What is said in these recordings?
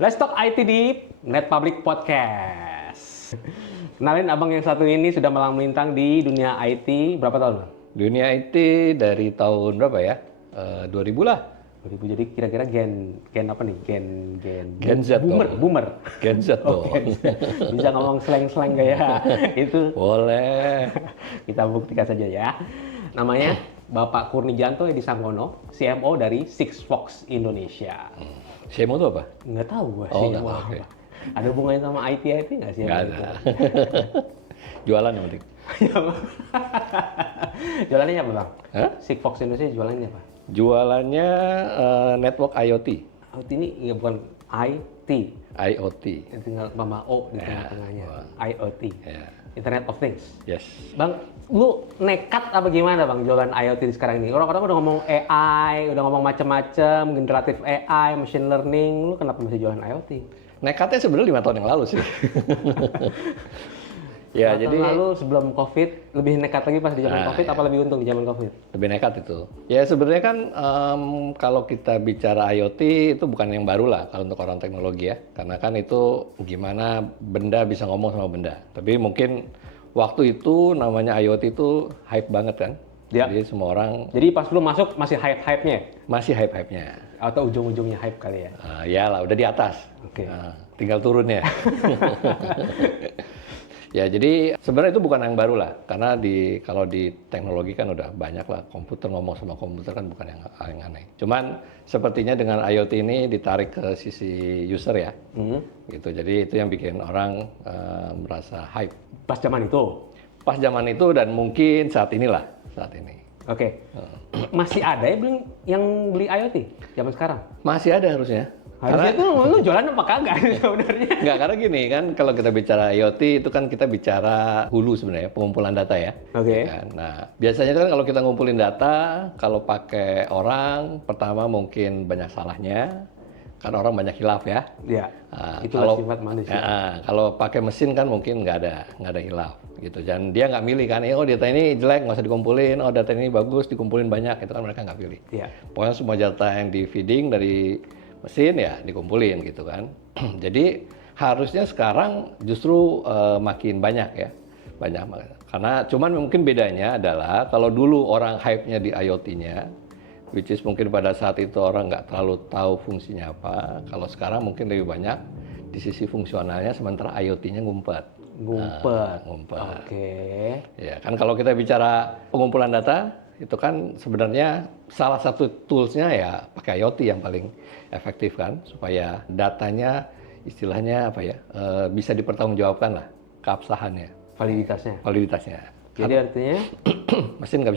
Let's Talk IT di Net Public Podcast. Kenalin abang yang satu ini sudah malang melintang di dunia IT berapa tahun? Dunia IT dari tahun berapa ya? 2000 lah. 2000, jadi kira-kira gen apa nih? Gen Z boomer. Gen Z Oh, Gen Z. Bisa ngomong slang-slang gaya itu. Boleh. Kita buktikan saja ya. Namanya Bapak Kurnijanto Edi Sanggono, CMO dari Sigfox Indonesia. CMO itu apa? Nggak tahu gua Oh, CMO nggak tahu, apa. oke. Ada hubungannya sama IT nggak sih? Nggak ada. Jualan yang penting. Jualannya apa bang? Hah? Sigfox Indonesia jualannya apa? Jualannya network IoT. IoT ini ya bukan IT, IoT. tinggal tambah O di Ya, tengah-tengahnya. wah. IoT, Ya. Internet of Things. Yes. Bang, lu nekat apa gimana bang jualan IoT di sekarang ini? Orang-orang udah ngomong AI, udah ngomong macam-macam, generatif AI, machine learning, lu kenapa masih jualan IoT? Nekatnya sebenarnya 5 tahun yang lalu sih. Ya, Tahun jadi lalu sebelum COVID, lebih nekat lagi pas di zaman COVID, ya. apa lebih untung di zaman COVID? lebih nekat itu. Ya sebenarnya kan kalau kita bicara IoT itu bukan yang baru lah kalau untuk orang teknologi ya. Karena kan itu gimana benda bisa ngomong sama benda. Tapi mungkin waktu itu namanya IoT itu hype banget kan. Ya. Jadi semua orang Jadi pas lu masuk masih hype-hype-nya? masih hype-hype-nya. Atau ujung-ujungnya hype kali ya? Ya lah udah di atas. Oke. Tinggal turun ya. Ya, jadi sebenarnya itu bukan yang baru lah, karena kalau di teknologi kan udah banyak lah, komputer ngomong sama komputer kan bukan yang aneh. Cuman sepertinya dengan IoT ini ditarik ke sisi user ya, gitu. Jadi itu yang bikin orang merasa hype. Pas zaman itu? Pas zaman itu dan mungkin saat ini. Oke. Masih ada ya yang beli IoT zaman sekarang? Masih ada harusnya. Harusnya itu lu jualan apa kagak sebenarnya? Nggak, karena gini kan, kalau kita bicara IoT itu kan kita bicara hulu sebenarnya, pengumpulan data ya. Oke. Kan? Nah, biasanya kan kalau kita ngumpulin data, kalau pakai orang, pertama mungkin banyak salahnya, kan orang banyak hilaf ya. Iya. Kalau Sifat manusia. kalau pakai mesin kan mungkin nggak ada hilaf gitu. Dan dia nggak milih kan, oh data ini jelek nggak usah dikumpulin, oh data ini bagus dikumpulin banyak, itu kan mereka nggak pilih. Iya. Pokoknya semua data yang di feeding dari mesin ya dikumpulin gitu kan. Jadi harusnya sekarang justru makin banyak ya, banyak. Karena cuman mungkin bedanya adalah kalau dulu orang hype-nya di IoT-nya, which is mungkin pada saat itu orang nggak terlalu tahu fungsinya apa. Kalau sekarang mungkin lebih banyak di sisi fungsionalnya, sementara IoT-nya ngumpet. Ngumpet. Oke. Ya kan kalau kita bicara pengumpulan data itu kan sebenarnya salah satu toolsnya ya pakai IoT yang paling efektif kan, supaya datanya istilahnya apa ya, bisa dipertanggungjawabkan lah keabsahannya, validitasnya. Jadi artinya mesin nggak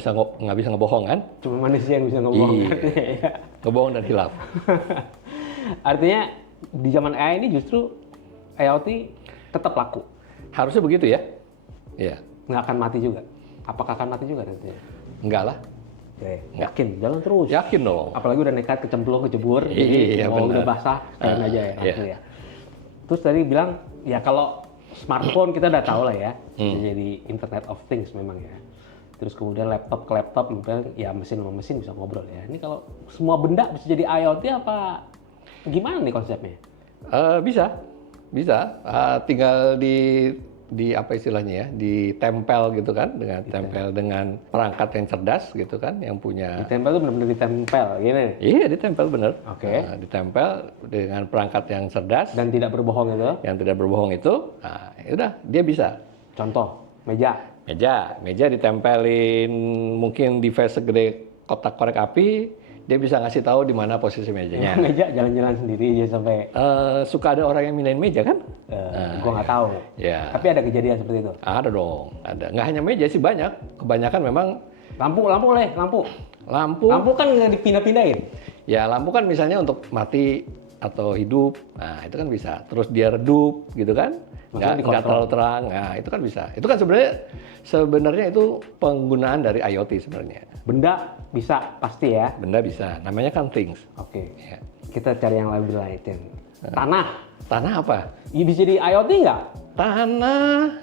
bisa ngebohong kan? cuma manusia yang bisa ngomong. Iya. Ngebohong dan hilaf. Artinya di zaman AI ini justru IoT tetap laku. Harusnya begitu ya? Iya. Nggak akan mati juga. Apakah akan mati juga nantinya? Enggak lah. Yakin, jalan terus. Yakin dong. Apalagi udah nekat kecebur, Iya, mau benar. udah basah, kalian aja ya. Iya. Langsung ya. Terus tadi bilang, ya kalau smartphone kita udah tahu lah ya, jadi Internet of Things memang ya. Terus kemudian laptop ke laptop, kemudian ya mesin sama mesin bisa ngobrol ya. Ini kalau semua benda bisa jadi IoT apa gimana nih konsepnya? Bisa. Tinggal di apa istilahnya ya, ditempel gitu kan, tempel dengan perangkat yang cerdas gitu kan, yang punya. Ditempel tuh benar-benar ditempel, gini. Iya, ditempel bener. Oke. Ditempel dengan perangkat yang cerdas, Dan tidak berbohong itu. yang tidak berbohong itu, nah udah dia bisa. Contoh, meja. Meja ditempelin mungkin device segede kotak korek api, dia bisa ngasih tahu di mana posisi mejanya. Meja jalan-jalan sendiri aja sampai. Suka ada orang yang mindahin meja kan? Gua nggak tahu. Ya. Tapi ada kejadian seperti itu. Ada dong, ada. Nggak hanya meja sih, banyak. Kebanyakan memang Lampu. lampu. Kan nggak dipindah-pindahin. Ya lampu kan misalnya untuk mati atau hidup, nah itu kan bisa. Terus dia redup gitu kan, Maksudnya nggak terlalu terang, nah itu kan bisa. Itu kan sebenarnya itu penggunaan dari IoT sebenarnya. Benda bisa pasti ya. Benda bisa, namanya kan things. Oke. Ya. Kita cari yang lebih lain. Tanah. Tanah apa? Ya, bisa jadi IoT nggak? Tanah,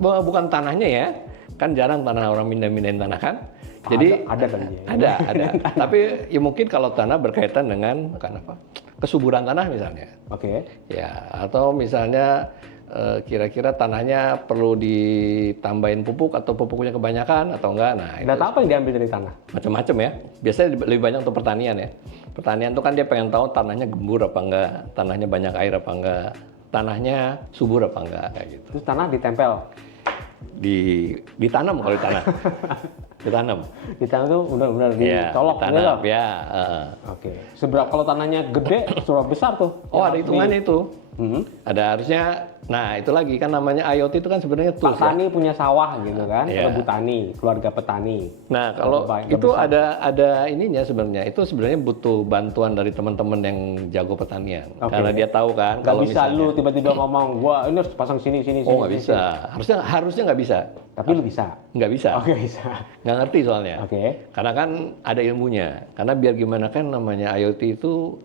bukan tanahnya ya. Kan jarang tanah orang mindahin tanah kan. Jadi ada kali ya. Ada. Tapi ya mungkin kalau tanah berkaitan dengan bukan apa? kesuburan tanah misalnya. Oke. Ya, atau misalnya kira-kira tanahnya perlu ditambahin pupuk atau pupuknya kebanyakan atau enggak. Nah, itu Data apa yang diambil dari tanah? macam-macam ya. Biasanya lebih banyak untuk pertanian ya. Pertanian itu kan dia pengen tahu tanahnya gembur apa enggak, tanahnya banyak air apa enggak, tanahnya subur apa enggak kayak gitu. Terus tanah ditempel. Ditanam kalau di tanah. Ditanam. Di tanah tuh benar-benar Ya, dicolok gitu. ditanam ya. Oke. Seberapa kalau tanahnya gede, seberapa besar tuh? Oh, ada hitungannya itu. Hmm. Ada harusnya, nah itu lagi kan namanya IoT itu kan sebenarnya Pak tools ya. Tani punya sawah gitu kan, Iya. Ibu Tani, keluarga petani. Nah kalau Nggak itu besar. ada ininya sebenarnya, itu sebenarnya butuh bantuan dari teman-teman yang jago pertanian. Oke. Karena dia tahu kan Nggak kalau bisa misalnya, lu tiba-tiba ngomong, gua ini harus pasang sini, sini, oh sini. nggak sini, bisa, harusnya nggak bisa, sini. Tapi lu bisa. nggak bisa, Oke, bisa. nggak ngerti soalnya. Oke. Karena kan ada ilmunya. Karena biar gimana kan namanya IoT itu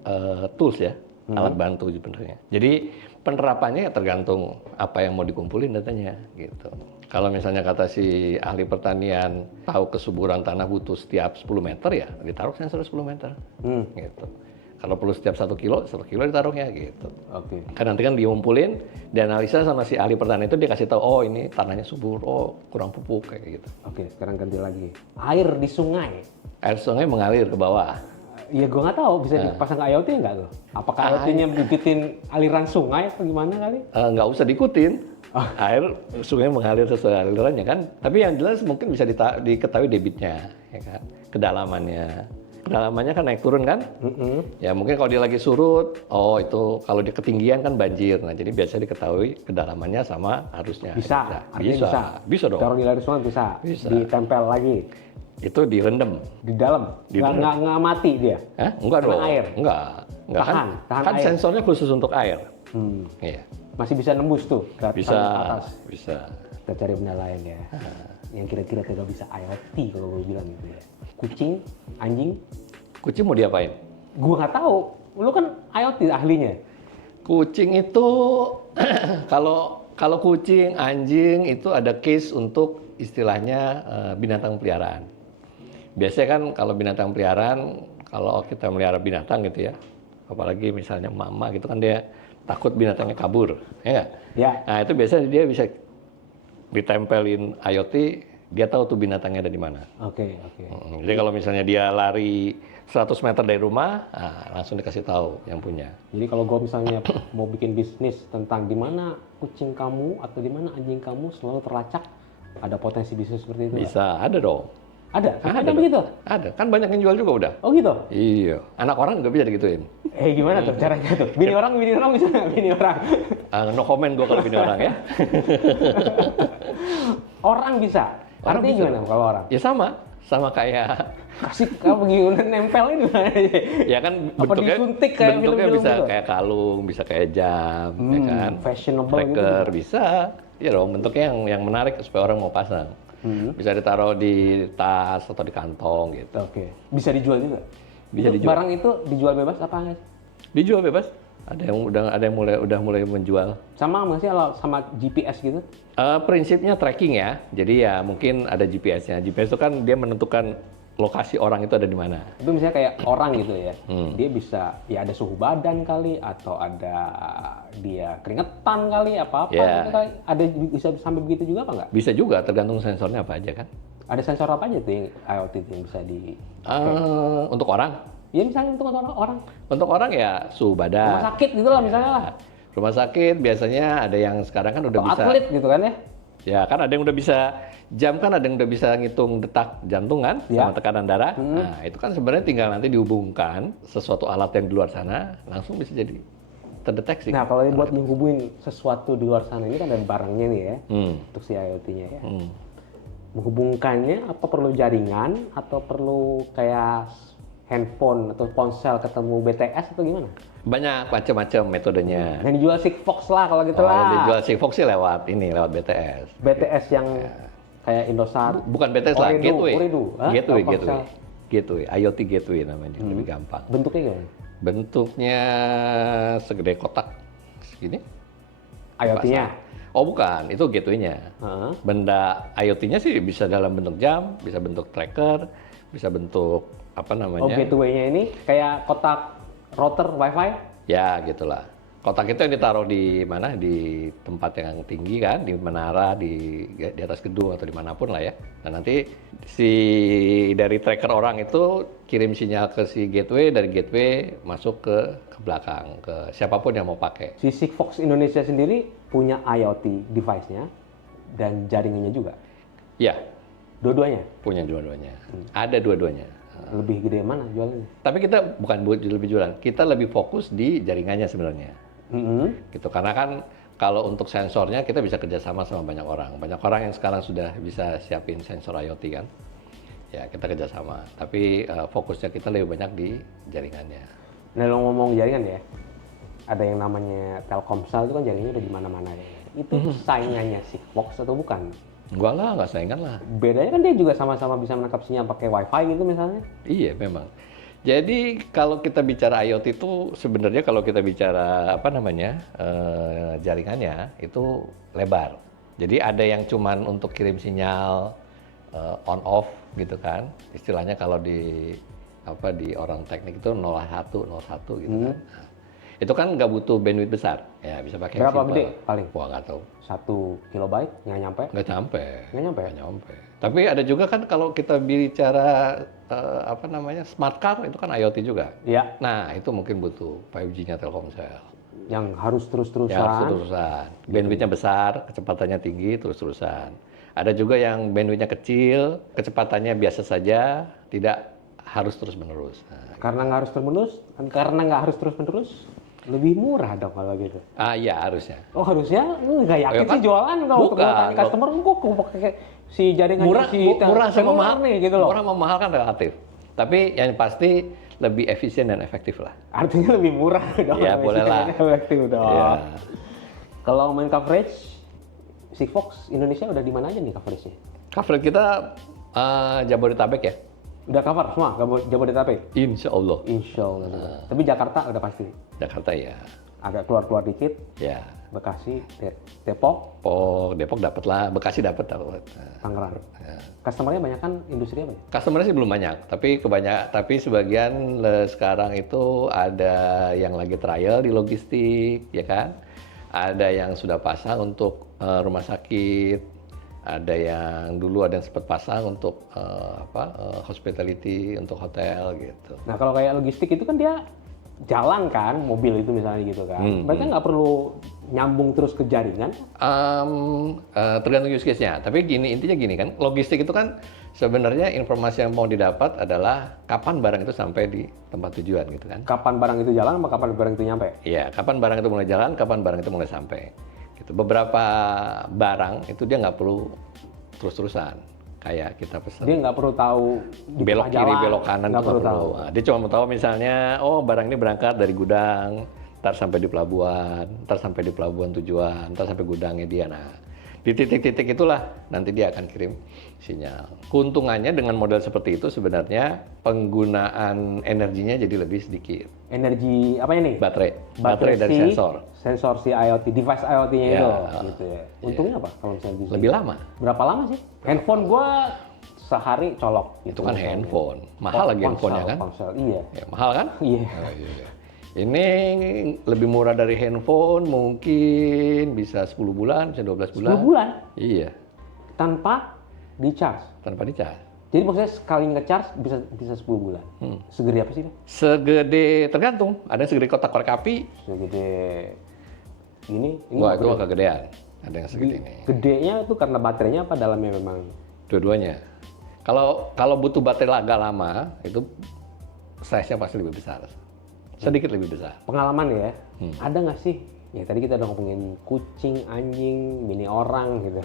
tools ya, alat bantu sebenarnya. Jadi penerapannya ya tergantung apa yang mau dikumpulin datanya gitu. Kalau misalnya kata si ahli pertanian tahu kesuburan tanah butuh setiap 10 meter ya ditaruh sensor 10 meter gitu. Kalau perlu setiap 1 kilo ditaruhnya gitu. Oke. Kan nanti kan diumpulin, dianalisa sama si ahli pertanian itu dia kasih tahu, oh ini tanahnya subur, oh kurang pupuk kayak gitu. Oke, sekarang ganti lagi. Air di sungai. Air sungai mengalir ke bawah. Ya gue nggak tahu bisa dipasang IoT nggak tuh? Apakah IoT-nya bikin aliran sungai atau gimana kali? Nggak usah diikutin, air sungai mengalir sesuai alirannya kan. Tapi yang jelas mungkin bisa diketahui debitnya, ya kan, kedalamannya. Kedalamannya kan naik turun kan? Ya mungkin kalau dia lagi surut, oh itu kalau di ketinggian kan banjir. Nah jadi biasa diketahui kedalamannya sama harusnya. Bisa, artinya Bisa dong. Taruh di aliran sungai bisa. Bisa. Ditempel lagi Itu direndam. di dalam. Di dalam. Nggak mati dia. Hah? Enggak Kena dong. air. Enggak Tahan kan air. sensornya khusus untuk air. Iya. Masih bisa nembus tuh ke Bisa, atas. bisa. Kita cari benda lain ya. Yang kira-kira tidak bisa IoT kalau gue bilang gitu ya. Kucing, anjing, Kucing mau diapain? gue nggak tahu. Lu kan IoT ahlinya. Kucing itu kalau kucing, anjing itu ada case untuk istilahnya binatang peliharaan. Biasanya kan kalau binatang peliharaan, kalau kita melihara binatang gitu ya, apalagi misalnya mama gitu kan dia takut binatangnya kabur, ya nggak? Ya. Nah itu biasanya dia bisa ditempelin IoT, dia tahu tuh binatangnya ada di mana. Oke. Jadi kalau misalnya dia lari 100 meter dari rumah, langsung dikasih tahu yang punya. Jadi kalau gue misalnya mau bikin bisnis tentang di mana kucing kamu atau di mana anjing kamu selalu terlacak, ada potensi bisnis seperti itu? nggak? Bisa, ada dong. Ada? Ada Ada dong. begitu? Ada, kan banyak yang jual juga udah. Oh gitu? Iya, anak orang juga bisa digituin. Gimana tuh caranya tuh? Bini orang bisa nggak? Bini orang? No comment gue kalau bini orang ya. Orang bisa? Orang Artinya bisa. gimana kalau orang? Ya sama kayak, Kasih kamu gimana nempelin gimana aja? ya kan Apa bentuknya, disuntik kayak bentuknya film-film bisa gitu? kayak kalung, bisa kayak jam, ya kan. Fashionable gitu Tracker, bisa. Ya dong, bentuknya yang menarik supaya orang mau pasang. Bisa ditaruh di tas atau di kantong gitu. Oke. Bisa dijual juga? Bisa Itu dijual. Barang itu dijual bebas apa nggak? Dijual bebas. Ada yang mulai menjual. Sama nggak sih kalau sama GPS gitu? Prinsipnya tracking ya. Jadi ya mungkin ada GPS-nya. GPS itu kan dia menentukan lokasi orang itu ada di mana. Itu misalnya kayak orang gitu ya, dia bisa ya ada suhu badan kali atau ada dia keringetan kali apa Ya. gitu kali. Ada bisa sampai begitu juga apa nggak? Bisa juga tergantung sensornya apa aja kan. Ada sensor apa aja tuh yang IoT itu yang bisa di Untuk orang, ya misalnya untuk orang untuk orang ya suhu badan. rumah sakit gitu lah misalnya lah, Rumah sakit biasanya ada yang sekarang kan udah atau bisa. atlet gitu kan ya. Ya kan ada yang udah bisa jam kan ada yang udah bisa ngitung detak jantung kan Ya. sama tekanan darah. Nah itu kan sebenarnya tinggal nanti dihubungkan sesuatu alat yang di luar sana langsung bisa jadi terdeteksi. Nah kalau buat menghubungin sesuatu di luar sana ini kan ada barangnya nih ya, Hmm. untuk si IoT-nya ya. Menghubungkannya apa perlu jaringan atau perlu kayak handphone atau ponsel ketemu BTS atau gimana? Banyak macam-macam metodenya. Yang dijual Sigfox lah kalau gitu Oh, yang lah. dijual Sigfox sih lewat BTS. BTS yang kayak Indosat. Bukan BTS lah, Ooredoo, gateway. Ooredoo. Hah? Gateway, Telkomsel. gateway. IoT gateway namanya, lebih gampang. Bentuknya gimana? Bentuknya segede kotak segini. IoT-nya. Oh bukan, itu gateway-nya. Heeh. Benda IoT-nya sih bisa dalam bentuk jam, bisa bentuk tracker, bisa bentuk apa namanya? Oh gateway-nya ini kayak kotak router WiFi. Ya, gitulah. Kotak itu yang ditaruh di mana? Di tempat yang tinggi kan, di menara, di atas gedung atau dimanapun lah ya. Dan nanti dari tracker orang itu kirim sinyal ke si gateway, dari gateway masuk ke belakang, ke siapapun yang mau pakai. Si Sigfox Indonesia sendiri punya IoT device-nya dan jaringannya juga. Ya, Dua-duanya. punya dua-duanya. Ada dua-duanya. Lebih gede mana jualnya? Tapi kita bukan lebih jualan, kita lebih fokus di jaringannya sebenarnya. Gitu, karena kan kalau untuk sensornya kita bisa kerjasama sama banyak orang. Banyak orang yang sekarang sudah bisa siapin sensor IoT kan. Ya kita kerjasama. Tapi fokusnya kita lebih banyak di jaringannya. Nah, lo ngomong jaringan ya, ada yang namanya Telkomsel itu kan jaringannya udah di mana-mana ya. Itu saingannya Sigfox atau bukan? Nggak saingan lah. Bedanya kan dia juga sama-sama bisa menangkap sinyal pakai WiFi gitu misalnya. Iya memang. Jadi kalau kita bicara IoT itu sebenarnya kalau kita bicara jaringannya itu lebar. Jadi ada yang cuman untuk kirim sinyal on off gitu kan. Istilahnya kalau di orang teknik itu 01 gitu kan. Itu kan nggak butuh bandwidth besar. Ya bisa pakai Berapa simple. gede paling? Wah nggak tahu. 1 kilobyte nggak nyampe? Nggak nyampe. Nggak nyampe? Tapi ada juga kan kalau kita bicara smart car itu kan IoT juga. Iya. Nah itu mungkin butuh 5G-nya Telkomsel. Yang harus terus-terusan. Ya harus terus-terusan. Bandwidth-nya besar, kecepatannya tinggi, terus-terusan. Ada juga yang bandwidth-nya kecil, kecepatannya biasa saja, tidak harus terus-menerus. Nah, Karena nggak harus terus-menerus, lebih murah dong kalau gitu. iya harusnya. Oh harusnya nggak yakin Ya kan? sih jualan kalau untuk Bukan. tanya customer kok pakai si jaringan Murah sama mahal nih gitu loh. Murah sama mahal kan relatif. Tapi yang pasti lebih efisien dan efektif lah. Artinya lebih murah dong. Ya, boleh lah. Efektif dong. Ya. Kalau main coverage, Sigfox Indonesia udah di mana aja nih coverage-nya? Coverage kita Jabodetabek ya. Udah cover semua Jabodetabek? Insya Allah. Insya Allah. Tapi Jakarta udah pasti. Jakarta ya. Agak keluar dikit. Ya. Bekasi, Depok, Depok dapat lah, Bekasi dapat. Tangerang. Ya. Customer-nya banyak kan industri apa ya? Customer sih belum banyak, tapi sebagian sekarang itu ada yang lagi trial di logistik, ya kan? Ada yang sudah pasang untuk rumah sakit, ada yang sempat pasang untuk hospitality, untuk hotel gitu. Nah kalau kayak logistik itu kan dia jalan kan, mobil itu misalnya gitu kan. Mereka nggak perlu nyambung terus ke jaringan. Tergantung use case-nya. Tapi intinya gini kan, logistik itu kan sebenarnya informasi yang mau didapat adalah kapan barang itu sampai di tempat tujuan gitu kan. Kapan barang itu jalan, sama kapan barang itu nyampe? Iya, kapan barang itu mulai jalan, kapan barang itu mulai sampai. Gitu. Beberapa barang itu dia nggak perlu terus-terusan. Kayak kita pesan. Dia nggak perlu tahu di belok tengah kiri, jalan. belok kanan Nggak itu perlu nggak tahu. Nah, dia cuma mau tahu misalnya, barang ini berangkat dari gudang, ntar sampai di pelabuhan, ntar sampai di pelabuhan tujuan, ntar sampai gudangnya dia. Nah, di titik-titik itulah nanti dia akan kirim sinyal. Keuntungannya dengan model seperti itu sebenarnya penggunaan energinya jadi lebih sedikit. Energi apa ini? Baterai dari sensor. Sensor si IoT, device IoT-nya Ya, itu. Gitu ya. Untungnya apa kalau misalnya bisa? Lebih lama. Berapa lama sih? Handphone gua sehari colok. Itu kan handphone. Mahal lagi handphonenya kan? Ponsel, iya. Ya, mahal kan? Iya. Oh, iya. Ini lebih murah dari handphone, mungkin bisa 10 bulan, bisa 12 bulan. 10 bulan? Iya, Tanpa di-charge? tanpa dicas. Jadi maksudnya sekali nge-charge bisa 10 bulan? Segede apa sih? Bang? Segede, tergantung. Ada yang segede kotak korek api. Segede ini? Wah, itu gede. agak gedean. Ada yang segede ini. Gedenya itu karena baterainya apa dalamnya memang? Dua-duanya. Kalau butuh baterai agak lama, itu size-nya pasti lebih besar. Sedikit lebih besar. Pengalaman ya, ada nggak sih? Ya tadi kita udah ngomongin kucing, anjing, mini orang gitu.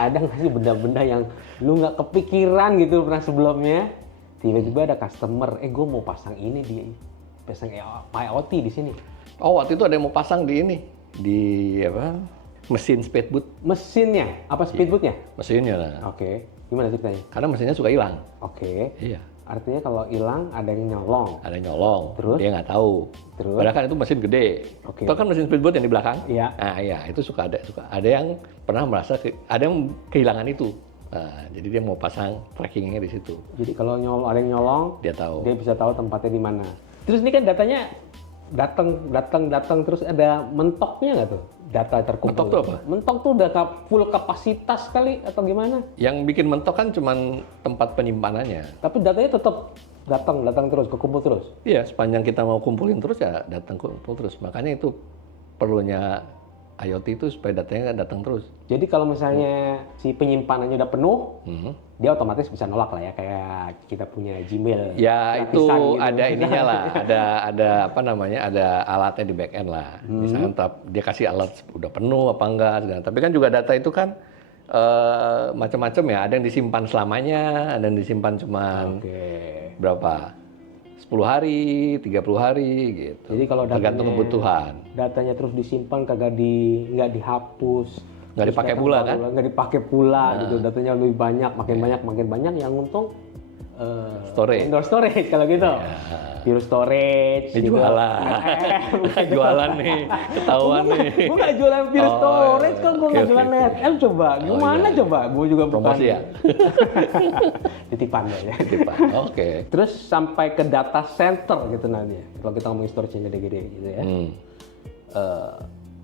Ada nggak sih benda-benda yang lu nggak kepikiran gitu pernah sebelumnya? Tiba-tiba ada customer, gue mau pasang ini pasang IoT di sini. Oh, waktu itu ada yang mau pasang di ini, mesin speedboat. Mesinnya, apa speedboatnya? Mesinnya lah. Oke, gimana ceritanya? Karena mesinnya suka hilang. Oke, Iya. artinya kalau hilang ada yang nyolong. Ada yang nyolong, Terus? dia nggak tahu. Terus? Padahal kan itu mesin gede. Oke. Itu kan mesin speedboat yang di belakang. Iya. Nah, iya, itu suka ada yang pernah merasa ada yang kehilangan itu. Nah, jadi dia mau pasang trackingnya di situ. Jadi kalau ada yang nyolong, Dia tahu. dia bisa tahu tempatnya di mana. Terus ini kan datanya datang terus ada mentoknya nggak tuh? Data terkumpul. Mentok tuh apa? Mentok tuh udah full kapasitas kali atau gimana? Yang bikin mentok kan cuman tempat penyimpanannya. Tapi datanya tetap datang terus, kekumpul terus. Iya, sepanjang kita mau kumpulin terus ya datang kumpul terus. Makanya itu perlunya IoT itu supaya datanya datang terus. Jadi kalau misalnya si penyimpanannya udah penuh, dia otomatis bisa nolak lah ya, kayak kita punya Gmail. Ya itu gratisan gitu. ada ininya lah, ada apa namanya, ada alatnya di back end lah. Misalnya dia kasih alat udah penuh apa enggak, segala. Tapi kan juga data itu kan macam-macam ya. Ada yang disimpan selamanya, ada yang disimpan cuman berapa? 10 hari, 30 hari gitu. Jadi kalau tergantung kebutuhan. Datanya terus disimpan, nggak dihapus. Nggak dipakai pula kan? Nggak dipakai pula gitu. Datanya lebih banyak, makin banyak yang untung storage. Indoor storage kalau gitu. Pure storage. Ini gitu. jualan. Jualan nih, ketahuan nih. Gue nggak jualan pure storage kok, gue nggak jualan NetM coba. Gimana coba? Gue juga promosi ya. Titipan ya. Titipan. Oke. Terus sampai ke data center gitu nanti. Kalau kita ngomongin storage yang gede-gede gitu ya.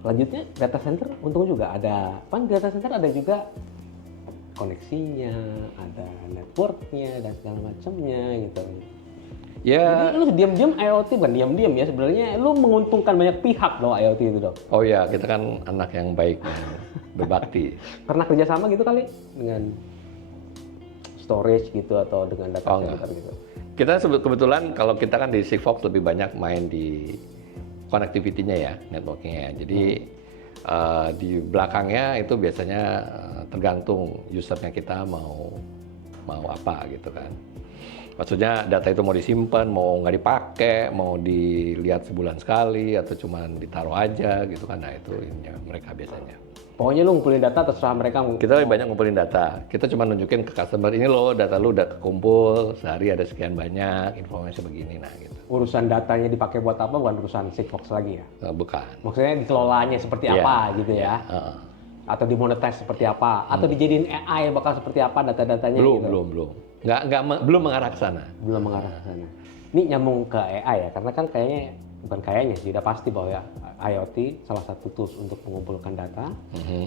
Lanjutnya data center untung juga ada. Kan data center ada juga koneksinya, ada networknya dan segala macamnya gitu. Ya. Jadi lu diam-diam IoT, bukan diam-diam ya, sebenarnya lu menguntungkan banyak pihak dong IoT itu dong. Oh ya, kita kan anak yang baik, yang berbakti. Pernah kerjasama gitu kali dengan storage gitu atau dengan data center gitu? Kita kebetulan kalau kita kan di Sigfox lebih banyak main di connectivity-nya ya, networking-nya. Jadi di belakangnya itu biasanya tergantung usernya kita mau apa gitu kan. Maksudnya data itu mau disimpan, mau nggak dipakai, mau dilihat sebulan sekali atau cuma ditaruh aja gitu kan. Nah itu ininya mereka biasanya. Pokoknya lu ngumpulin data terserah mereka. Kita lebih banyak ngumpulin data. Kita cuma nunjukin ke customer, ini loh data lu udah kekumpul, sehari ada sekian banyak, informasi begini, nah gitu. Urusan datanya dipakai buat apa, bukan urusan Sigfox lagi ya? Bukan. Maksudnya dikelolanya seperti apa gitu ya? Atau dimonetize seperti apa? Atau dijadiin AI bakal seperti apa data-datanya gitu? Belum. Belum mengarah ke sana. Belum mengarah ke sana. Ini nyambung ke AI ya, karena kan bukan kayaknya sih, udah pasti bahwa ya, IoT salah satu tools untuk mengumpulkan data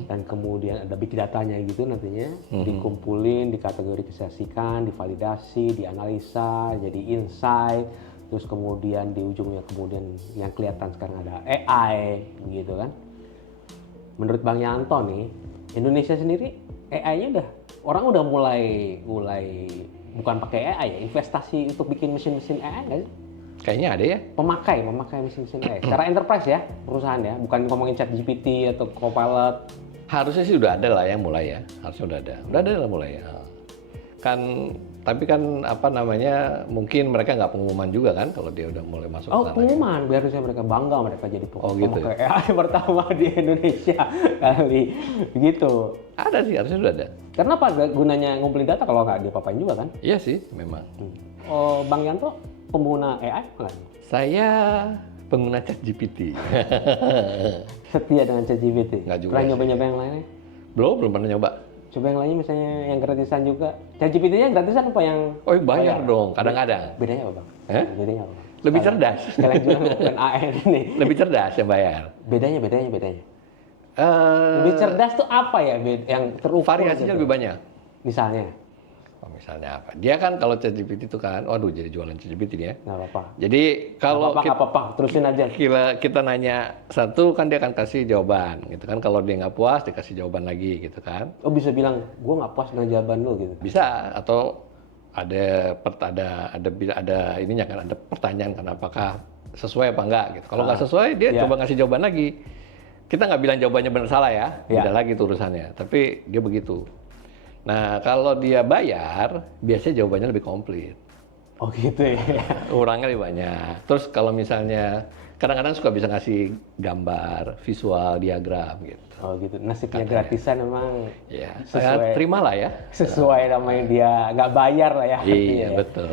dan kemudian ada big datanya gitu nantinya dikumpulin, dikategorisasikan, divalidasi, dianalisa, jadi insight, terus kemudian di ujungnya kemudian yang kelihatan sekarang ada AI gitu kan. Menurut Bang Yanto nih, Indonesia sendiri AI-nya orang udah mulai bukan pakai AI ya, investasi untuk bikin mesin-mesin AI nggak sih? Kayaknya ada ya. Pemakai mesin-mesin AI. Secara enterprise ya, perusahaan ya, bukan ngomongin ChatGPT atau Copilot. Harusnya sih udah ada lah yang mulai ya, harusnya udah ada lah mulai ya. Tapi kan apa namanya, mungkin mereka nggak pengumuman juga kan kalau dia udah mulai masuk ke sana. Pengumuman, biarnya mereka bangga mereka jadi gitu pemakai AI pertama di Indonesia kali, gitu. Ada sih, harusnya udah ada. Karena apa gunanya ngumpulin data kalau nggak diapa-apain juga kan? Iya sih, memang. Bang Yanto pengguna AI nggak? Saya pengguna ChatGPT. Setia dengan ChatGPT? Nggak juga. Pernah nyoba-nyoba yang lainnya? Belum pernah nyoba. Coba yang lainnya misalnya yang gratisan juga. ChatGPT-nya gratisan apa yang Bayar dong, kadang-kadang. Bedanya apa, Bang? Bedanya apa? Lebih cerdas. Sekalian jualan bukan AI ini. Lebih cerdas yang bayar. Bedanya. Lebih cerdas tuh apa ya yang terukur? Variasinya gitu? lebih banyak. Misalnya? Misalnya apa? Dia kan kalau ChatGPT itu kan, waduh jadi jualan ChatGPT dia. Nggak apa-apa. Jadi kalau nggak apa-apa, terusin aja. Kita nanya satu kan dia akan kasih jawaban, gitu kan. Kalau dia nggak puas, dikasih jawaban lagi, gitu kan. Oh bisa bilang, gue nggak puas dengan jawaban lu gitu? Bisa, atau ada ininya kan, ada pertanyaan kan, apakah sesuai apa enggak gitu. Kalau nggak sesuai, dia coba ngasih jawaban lagi. Kita nggak bilang jawabannya benar salah ya, beda lagi tuh urusannya. Tapi dia begitu. Nah, kalau dia bayar, biasanya jawabannya lebih komplit. Oh gitu ya. Orangnya lebih banyak. Terus kalau misalnya, kadang-kadang suka bisa ngasih gambar, visual, diagram gitu. Oh gitu, nasibnya gratisan memang ya, sesuai, terimalah ya. Sesuai namanya dia, nggak bayar lah ya. Iya, betul.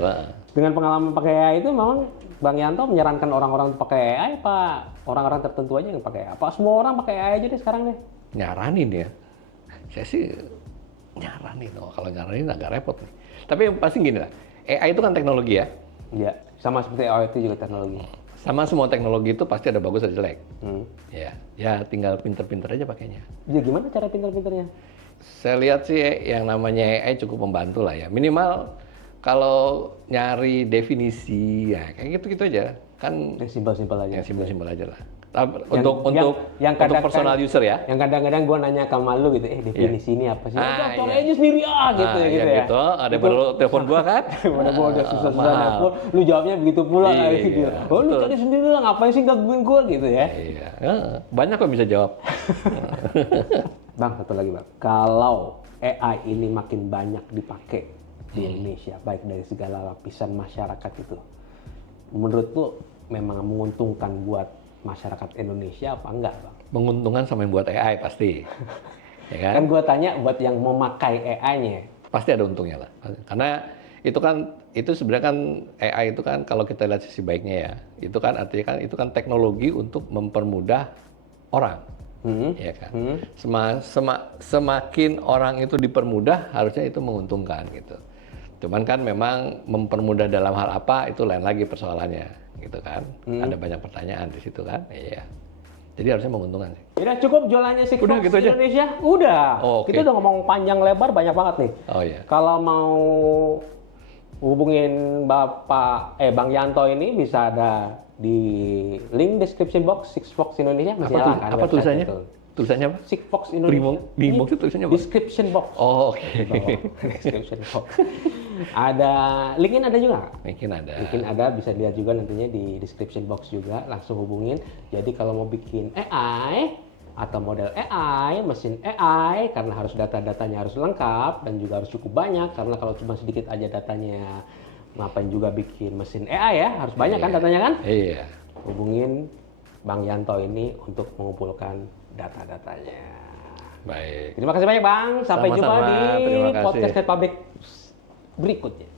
Dengan pengalaman pakai AI itu memang Bang Yanto menyarankan orang-orang untuk pakai AI apa orang-orang tertentu aja yang pakai AI? Apa semua orang pakai AI aja deh sekarang deh? Nyaranin ya. Saya sih nyaranin, kalau nyaranin agak repot nih. Tapi yang pasti gini lah, AI itu kan teknologi ya. Iya, sama seperti IoT juga teknologi. Sama semua teknologi itu pasti ada bagus ada jelek. Hmm. Ya tinggal pinter-pinter aja pakainya. Ya gimana cara pinter-pinternya? Saya lihat sih yang namanya AI cukup membantu lah ya. Minimal kalau nyari definisi ya kayak gitu-gitu aja. Kan Yang simpel-simpel aja. yang simpel-simpel aja lah. Yang Untuk personal user ya. Yang kadang-kadang gue nanya ke malu gitu, definisi ini apa sih? Ah, Coba iya. aja sendiri gitu ya. Gitu. Ada baru telepon gua kan. Udah gua udah susah-susah nelpon, lu jawabnya begitu pula Iya, gitu. Oh, lu betul. cari sendiri lah, ngapain sih gangguin gua gitu ya. Iya. Banyak kok bisa jawab. Bang, satu lagi bang. Kalau AI ini makin banyak dipakai di Indonesia, baik dari segala lapisan masyarakat itu, menurut lu memang menguntungkan buat masyarakat Indonesia apa enggak bang? Menguntungkan sama yang buat AI pasti. Ya kan? Kan gua tanya buat yang memakai AI-nya. Pasti ada untungnya lah. Karena itu sebenarnya kan AI itu kan kalau kita lihat sisi baiknya ya, itu kan artinya kan itu kan teknologi untuk mempermudah orang. Ya kan. Semakin orang itu dipermudah, harusnya itu menguntungkan gitu. Cuman kan memang mempermudah dalam hal apa itu lain lagi persoalannya, gitu kan. Ada banyak pertanyaan di situ kan. Iya. Jadi harusnya menguntungkan sih. Udah cukup jualannya Sigfox Udah gitu aja? Indonesia? Udah. Oh, oke. Kita udah ngomong panjang lebar banyak banget nih. Oh iya. Kalau mau hubungin Bang Yanto ini bisa ada di link description box Sigfox Indonesia masih nyala kan? Apa website tulisannya? itu. Tulisannya apa? Sigfox Indonesia. Di box itu tulisannya apa? Description box. Oh, oke. Description box. Ada linkin ada juga. Mungkin ada. Mungkin ada, bisa lihat juga nantinya di description box juga, langsung hubungin. Jadi kalau mau bikin AI atau model AI, mesin AI, karena harus data-datanya harus lengkap dan juga harus cukup banyak, karena kalau cuma sedikit aja datanya, ngapain juga bikin mesin AI ya, harus banyak kan datanya kan? Iya. Hubungin Bang Yanto ini untuk mengumpulkan data-datanya. Baik. Terima kasih banyak Bang, sampai jumpa Sama-sama, di terima kasih. podcast Net Public berikutnya.